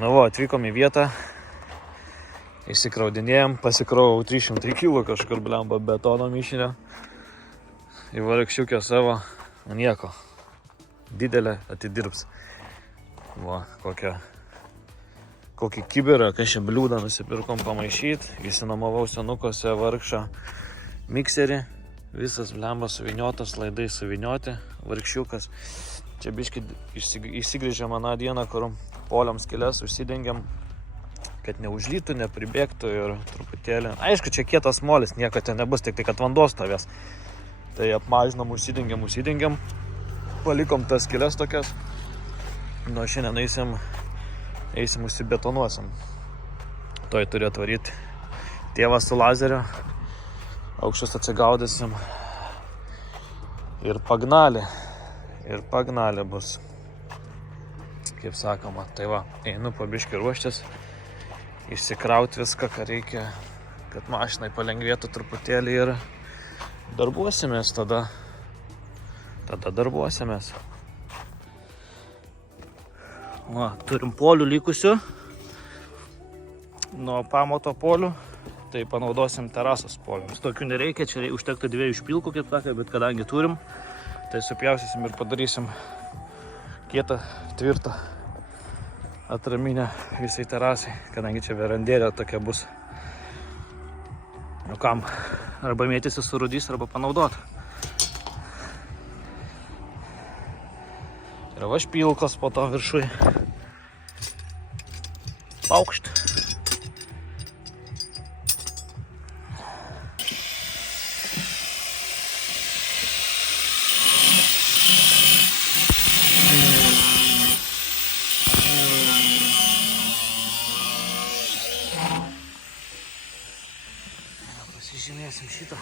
Nu va, atvykom į vietą, išsikraudinėjom, pasikrovau 300 kg kažkur blemba betono mišinio. Į vargšiukę savo, nieko, didelė atidirbs. Va, kokį kibirą, kažkaip bliūdą nusipirkom pamaišyti, įsinamavau senukose vargšą mikserį, visas blembas suviniotas, laidai suvinioti, vargšiukas. Čia biškį įsigrįžėm aną dieną, kur poliam skylės užsidengiam, kad neužlytų, nepribėgtų ir truputėlį. Aišku, čia kietas molis, nieko ten nebus, tik tai kad vanduo stovės. Tai apmažinom, užsidengiam, palikom tas skylės tokias. Nu, šiandien eisim užsibetonuosim. Toj turi atvaryti tėvas su lazeriu, aukščius atsigaudysim ir pagnalė bus, kaip sakoma. Tai va, einu pabiškį ruoštis, išsikrauti viską, ką reikia, kad mašinai palengvėtų truputėlį ir darbuosimės tada darbuosimės. Va, turim polių likusių nuo pamato polių, tai panaudosim terasos poliams. Tokių nereikia, čia užtektų 2 špilkų, kaip sakė, bet kadangi turim, tai supjausysim ir padarysim kietą, tvirtą atraminę visai terasai, kadangi čia verandėlė tokia bus. Nu kam, arba mėtysi surudys, arba panaudot. Ir va špilkos po to viršui. Paukšt. Pasižymėsim šitą.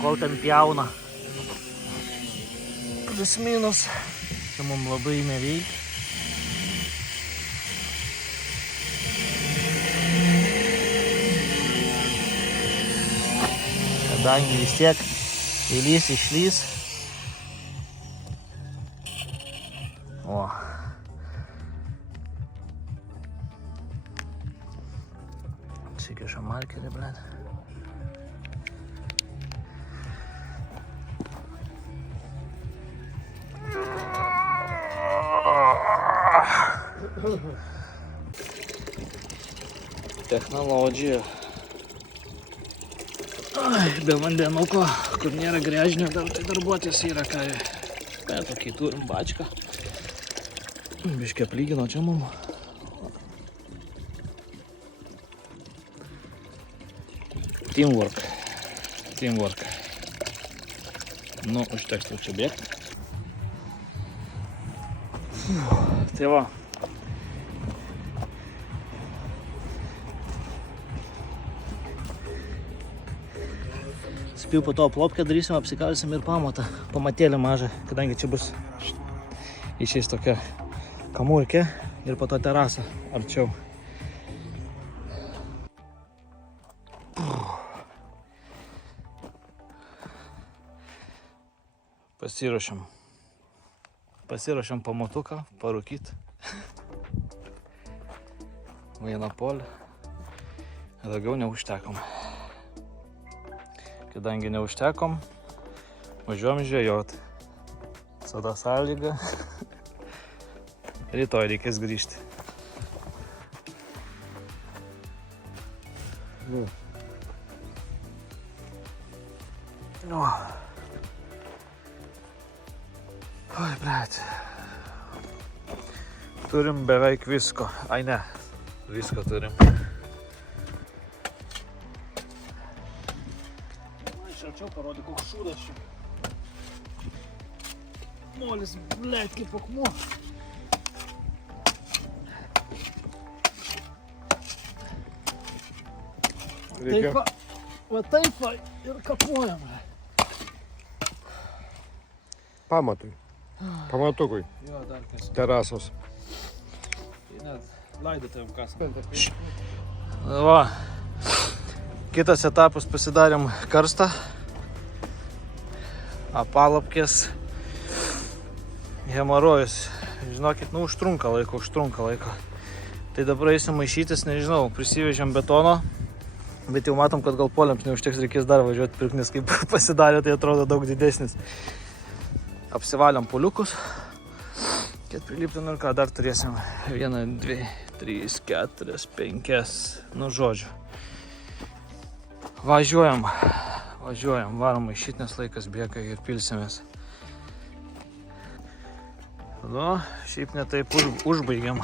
Kol ten pjauna. Plius minus. Čia mums labai neveikia. Kadangi vis tiek įlys, išlys. O. Sikiša markerį, blėt. Technologija. Ai, be vandenuko, kur nėra gręžinio, dar tai darbuotis yra ką. Bet tokį turim bačką. Biškį aplygino čia mum. Teamwork. Nu, užtektų čia bėgti. Tai va. Spėjau po to aplopkę darysim, apsikalsim ir pamatėlį mažą, kadangi čia bus išeis tokia kamurkė ir po to terasa arčiau. Pasiruošiam pamatuką, parūkyt. Vieną polį. Daugiau neužtekom. Kadangi neužtekom, važiuojam žvejot. Tada sąlyga. Rytoj reikės grįžti. Oi, blet. Turim beveik visko. Ai ne, visko turim. Arčiau parodė, koks šūdas čia. Molis, blėt, kaip akmuo. Taip va taip va ir kapuojam. Pamatui. Pamatukui. Jo, dar kas. Terasos. Tai net laidotėm kasam. Va. Kitas etapas pasidarėm karstą. Apalapkės. Hemorojus žinokit, užtrunka laiko. Tai dabar eisim maišytis, nežinau, prisivežėm betono, bet jau matom, kad gal poliams neužteks, reikės dar važiuoti pirkti, nes kaip pasidarė, tai atrodo daug didesnis. Apsivaliam poliukus, kad priliptum ir ką dar turėsim. 1, 2, 3, 4, 5, nu žodžiu. Važiuojam, varom maišyti, nes laikas bėga ir pilsimės. Nu, šiaip netaip užbaigiam.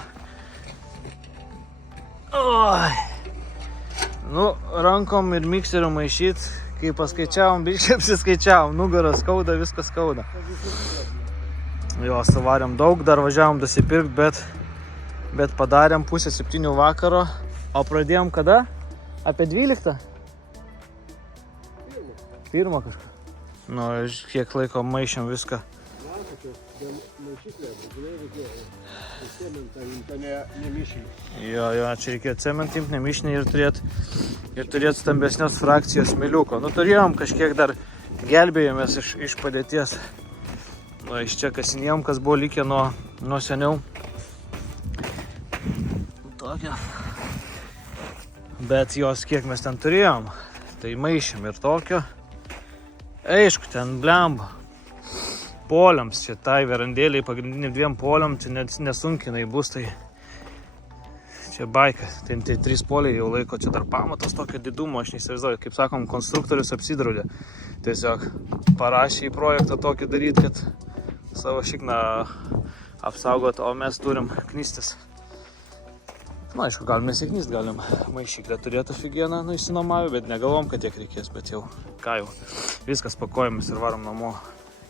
Oi. Nu, rankom ir mikseriu maišyt, kai paskaičiavom, biškai apsiskaičiavom, nugaras skauda, viskas skauda. Jo, suvarėm daug, dar važiavom dasipirkt, bet padarėm 6:30 vakaro, o pradėjom kada? Apie 12? 1 kažką. Nu, kiek laiko maišėm viską. Jo, čia reikėjo cementą imti, nemišinį ir turėt stambesnios frakcijos smėliuko. Nu, turėjom kažkiek dar gelbėjomės iš padėties. Nu, iš čia kasinėjom, kas buvo likę nuo seniau. Tokia. Bet jos kiek mes ten turėjom, tai maišėm ir tokio. Aišku, ten blemba. Poliams, čia tai verandėliai, pagrindiniai 2 poliam, čia nesunkinai bus, tai čia baika. Tai 3 poliai jau laiko, čia dar pamatas tokio didumo, aš neįsivaizduoju. Kaip sakom, konstruktorius apsidraudė. Tiesiog parašė į projektą tokį daryti, kad savo šikną apsaugot, o mes turim knystis. Na, aišku, galim nesiknyst, galim maišyklę turėti figieną, išsinomavę, bet negalvom, kad tiek reikės, bet jau, ką jau. Viskas pakojomis ir varom namo.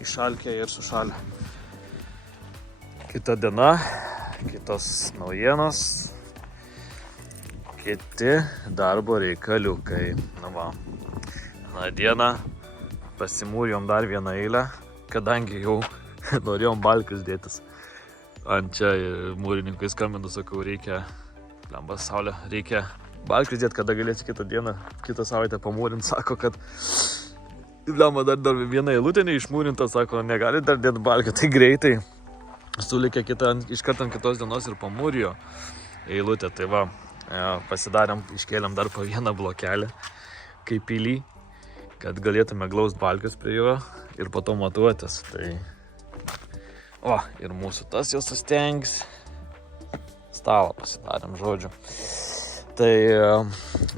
Išalkę ir sušalę. Kita diena, kitos naujienos, kiti darbo reikaliukai. Na va, dieną pasimūrijom dar vieną eilę, kadangi jau norėjom balkius dėtis. Ant čia mūrininkai skambinu, sakau, reikia, lembas saulė, reikia balkius dėti, kada galėsi kitą savaitę pamūrinti, sako, kad Lemba dar vieną eilutę neišmūrinta, sako, negali dar dėti balkių, tai greitai sulikė iškart ant kitos dienos ir pamūrijo eilutę. Tai va, pasidarėm, iškėlėm dar po vieną blokelį, kaip pily, kad galėtume glaust balkius prie jo ir po to matuotis. Tai, o, ir mūsų tas jau sustengs, stalą pasidarėm, žodžiu. Tai,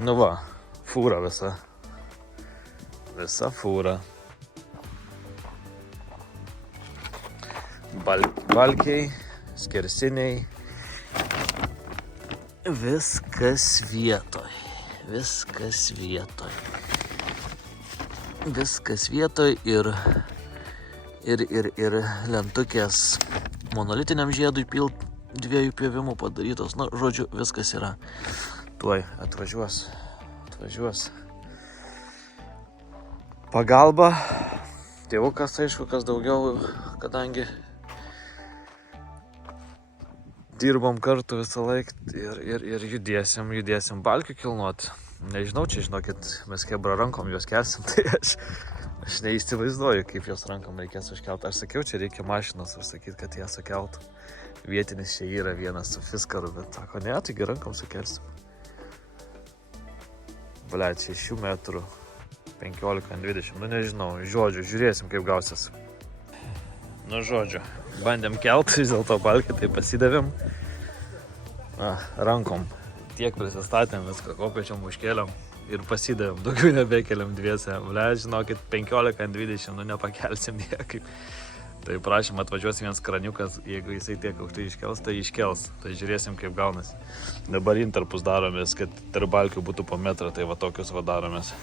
nu va, fūra visa fūra. Balkiai, skersiniai. Viskas vietoj. Ir lentukės monolitiniam žiedui pilt 2 pjovimų padarytos. Na, žodžiu, viskas yra. Tuoj atvažiuos. Pagalba, tėvukas, aišku, kas daugiau, kadangi dirbom kartu visą laiką ir judėsim balkių kilnuoti. Nežinau, čia žinokit, mes kebra rankom juos kelsim, tai aš neįsivaizduoju, kaip jos rankom reikės užkelti. Aš sakiau, čia reikia mašinos ir sakyt, kad ją sukeltų. Vietinis čia yra vienas su fiskaru, bet sako, ne, taigi rankom sukelsim. Blet, 6 metrų. 15-20, nu nežinau, žodžiu, žiūrėsim kaip gausis. Nu žodžiu, bandėm kelt, vis dėlto balkį, tai pasidavėm. Rankom tiek prisistatėm viską, kopečiom užkėlėm ir pasidavėm, daugiau nebekeliam dviese. Blet, žinokit, 15-20, nu nepakelsim niekaip. Tai prašym atvažiuos vienas kraniukas, jeigu jisai tiek aukštai iškels, tai iškels. Tai žiūrėsim kaip gaunasi. Dabar interpus daromės, kad tarp balkių būtų po metrą, tai va tokius va daromės.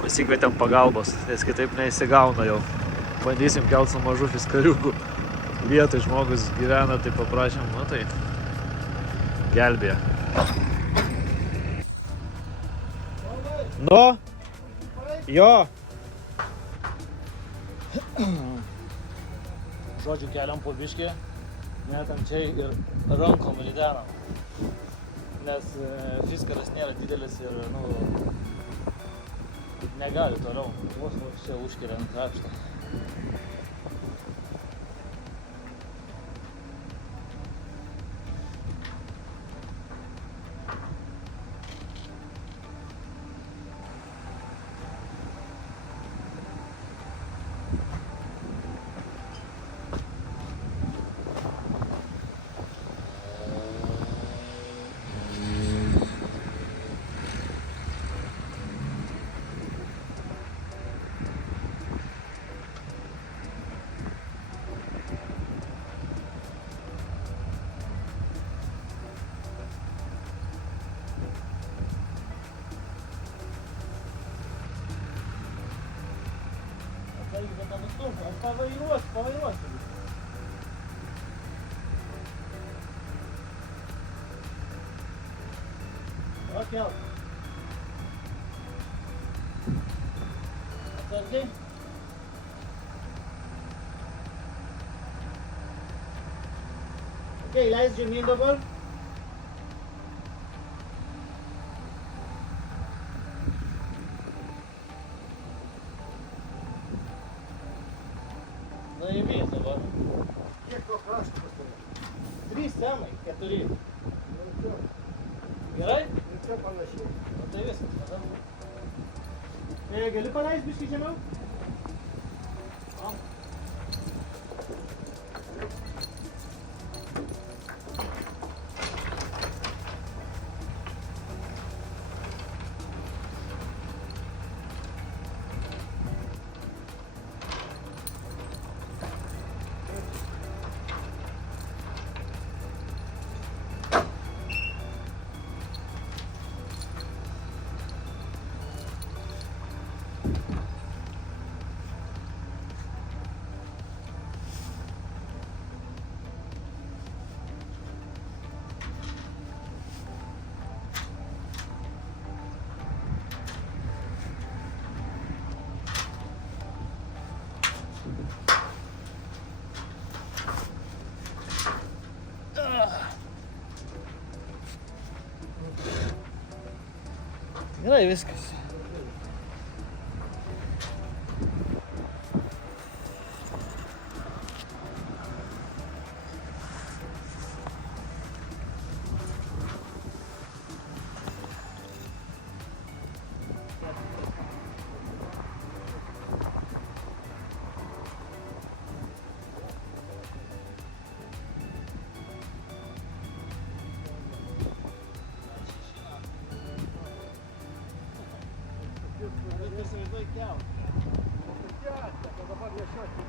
Pasikvietėm pagalbos, nes kitaip neįsigauna jau. Bandysim kelt su mažu fiskariuku. Vietoj žmogus gyvena, tai paprašėm, nu tai gelbėja. Nu? Jo. Žodžiu, keliam po biškį, metam čia ir rankom ridenam. nes fiskaras nėra didelis ir, negali toliau. Vos čia užkelia ant krapštą. Pavairuosiu. Atkelt. Atsargiai. Ok, leis žemyn dabar. Laimės dabar. Kiek to krašto pas tave? 3 semai, 4. Gerai? Ir čia panašiai. O tai viskas, tada. Gali paleist biškį žemiau? O. Gerai, viskas. Įsivaizduoju kelt. O dabar nešioti.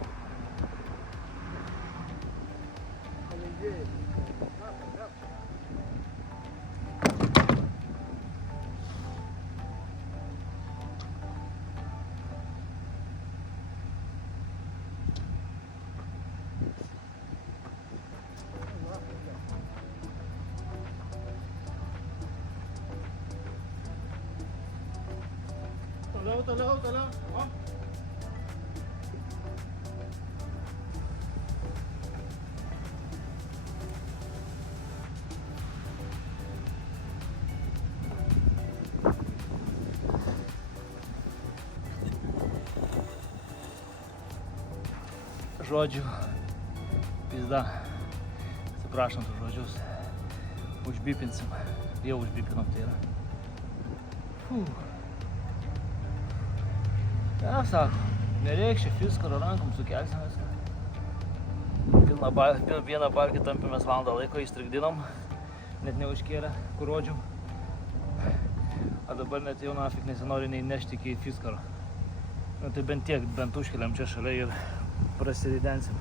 Palengvėjai. Toliau. O. Žodžiu, pizda. Atsiprašom tų žodžius. Užbipinsim. Jau užbipinom, tai yra. Ja, sako, nereik čia fiskaro rankom sukelsim viską. Vieną barkį tampėmės valandą laiko, įstrigdinom, net neužkėlę, kur rodžiau. A dabar net jau nafik nesinori nei nešti iki fiskaro. Tai bent užkeliam čia šalia ir prasiridensim.